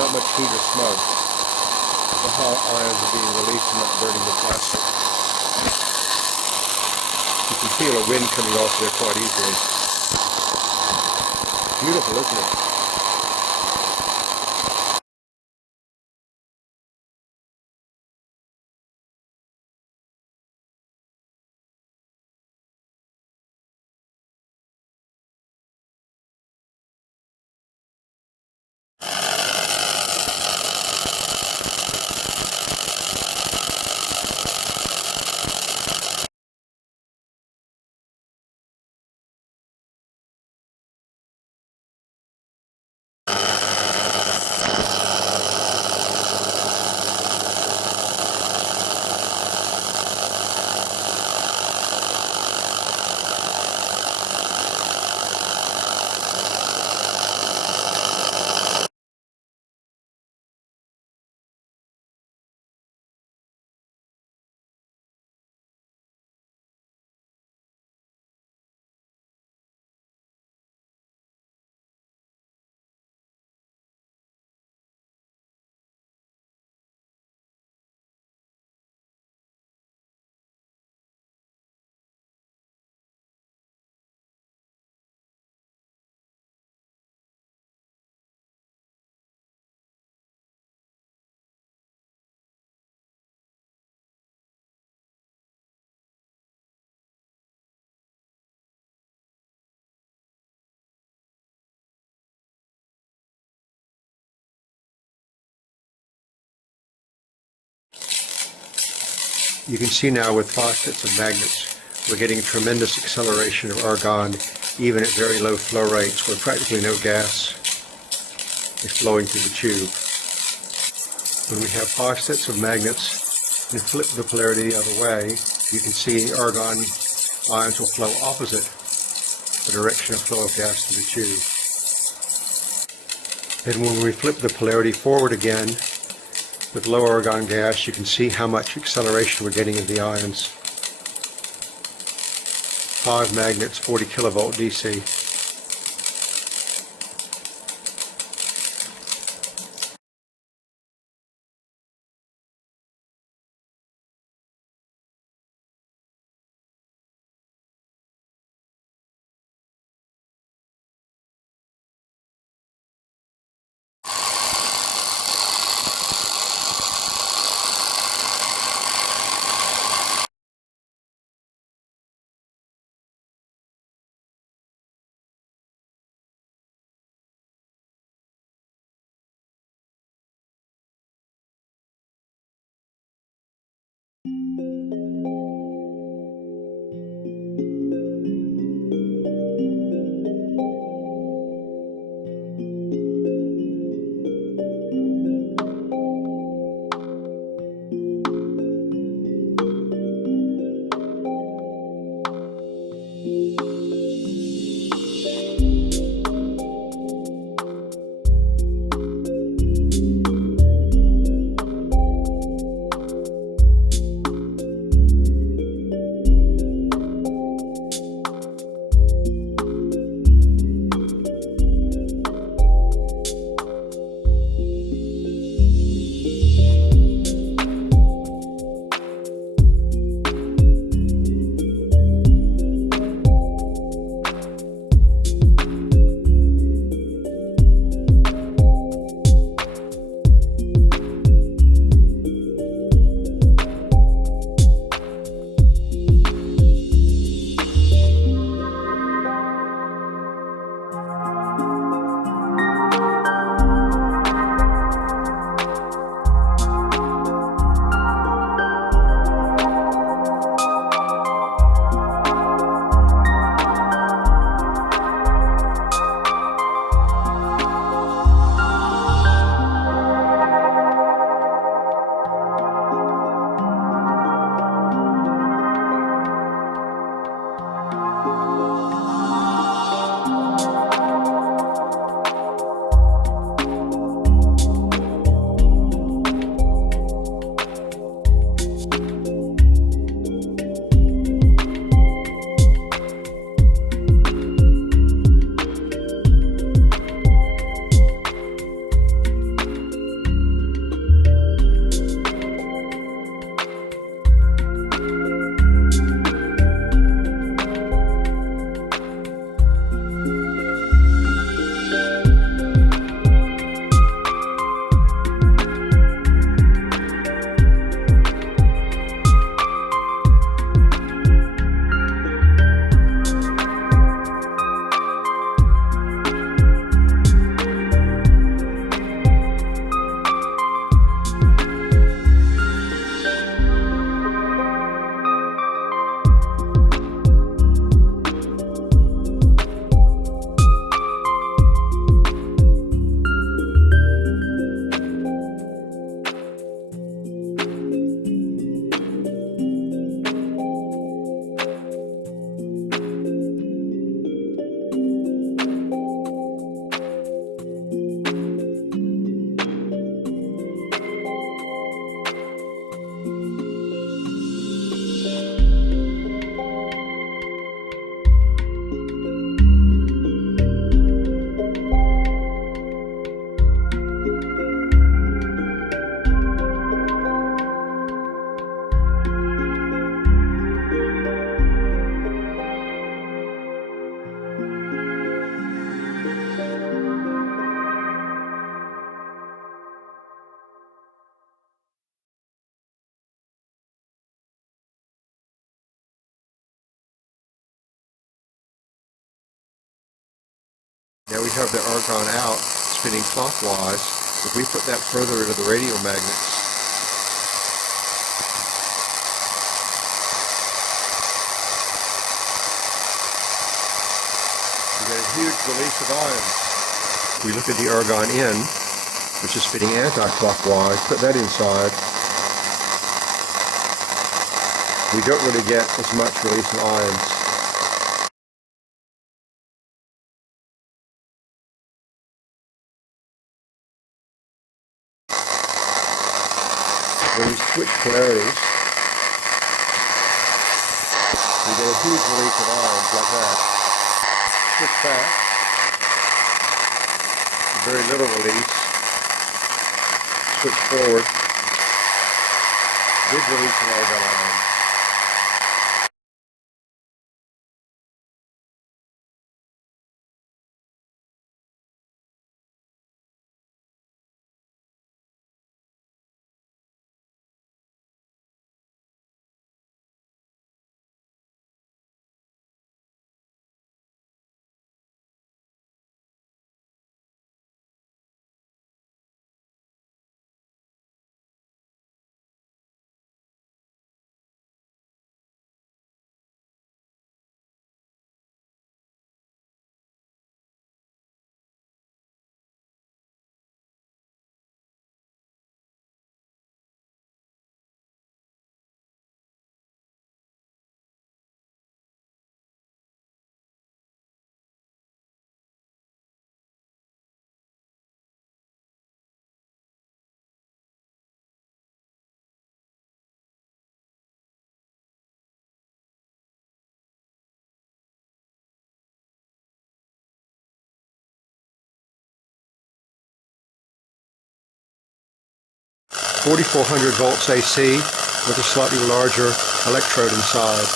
not much heat or smoke. The hot ions are being released and not burning the plastic. You can feel a wind coming off there quite easily. Beautiful, isn't it? You can see now with faucets of magnets, we're getting tremendous acceleration of argon, even at very low flow rates where practically no gas is flowing through the tube. When we have faucets of magnets and flip the polarity the other way, you can see argon ions will flow opposite the direction of flow of gas through the tube. And when we flip the polarity forward again, with low argon gas, you can see how much acceleration we're getting of the ions. 5 magnets, 40 kilovolt DC. we have the argon out spinning clockwise. If we put that further into the radio magnets, we get a huge release of ions. We look at the argon in, which is spinning anti-clockwise, put that inside. We don't really get as much release of ions. When we switch polarities, we get a huge release of ions like that. Switch back, very little release. Switch forward, big release of argon ions. .4400 volts AC with a slightly larger electrode inside.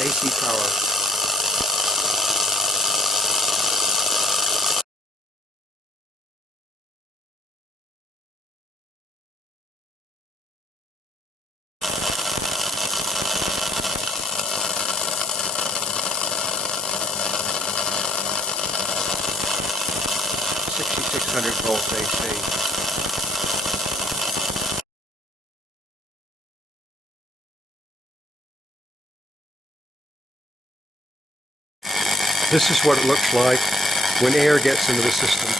AC power. .600 volts AC. This is what it looks like when air gets into the system.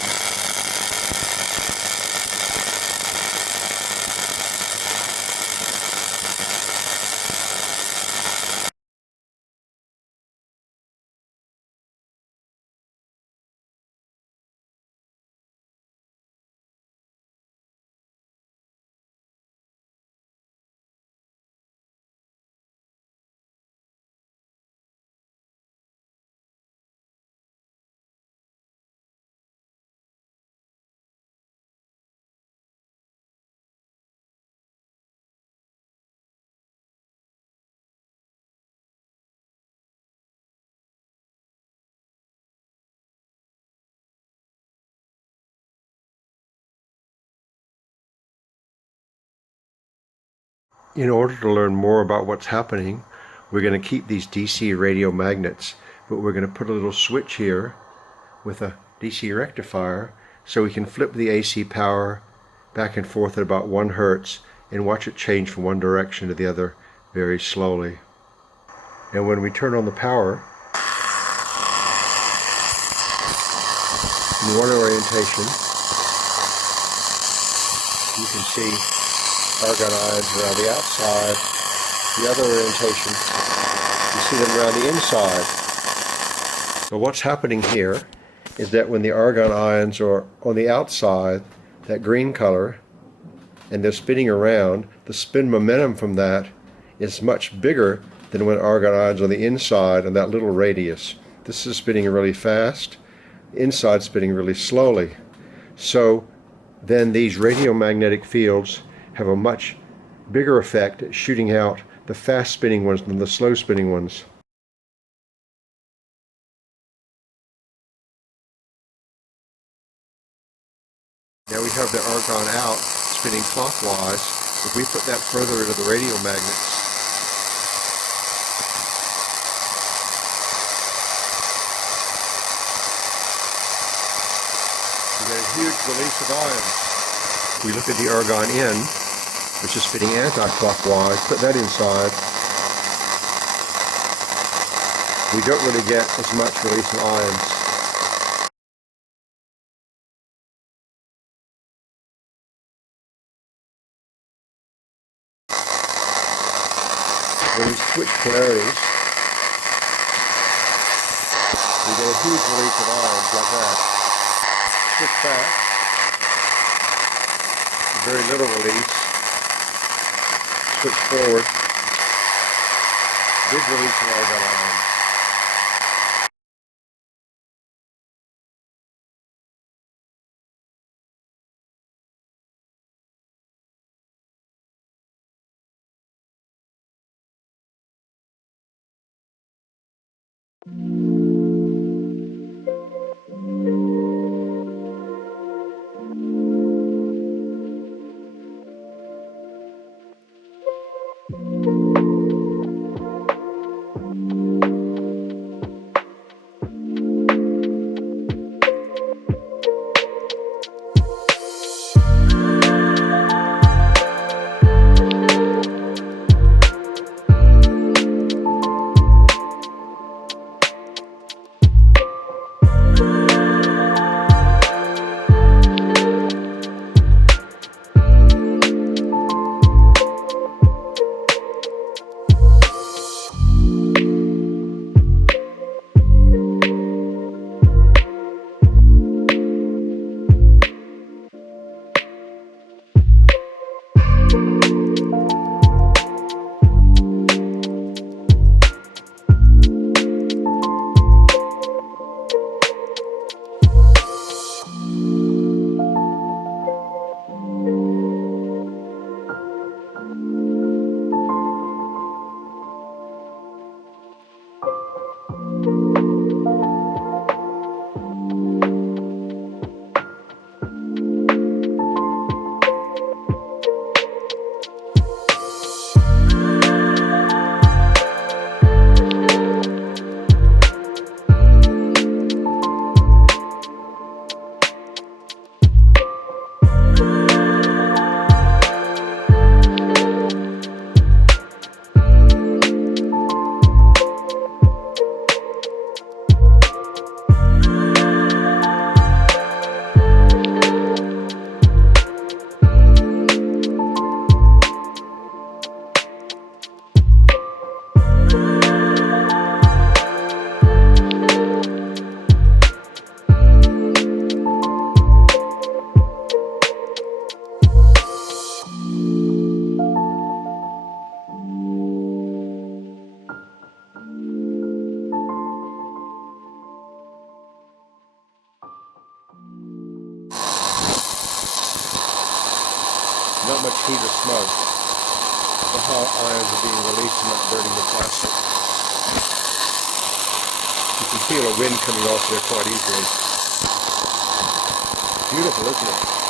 In order to learn more about what's happening, we're going to keep these DC radio magnets, but we're going to put a little switch here with a DC rectifier so we can flip the AC power back and forth at about 1 Hertz and watch it change from one direction to the other very slowly. And when we turn on the power, in one orientation, you can see argon ions around the outside. The other orientation, you see them around the inside. So what's happening here is that when the argon ions are on the outside, that green color, and they're spinning around, the spin momentum from that is much bigger than when argon ions on the inside and that little radius. This is spinning really fast, inside spinning really slowly. So then these radiomagnetic fields have a much bigger effect at shooting out the fast spinning ones than the slow spinning ones. Now we have the argon out spinning clockwise. If we put that further into the radio magnets, You get a huge release of ions. We look at the argon N, which is spinning anti-clockwise, put that inside. We don't really get as much release of ions. When we switch polarities, we get a huge release of ions like that. Switch back, very little release. Switch forward, big release of argon ions. Not much heat or smoke. The hot ions are being released and not burning the plastic. You can feel a wind coming off there quite easily. Beautiful, isn't it?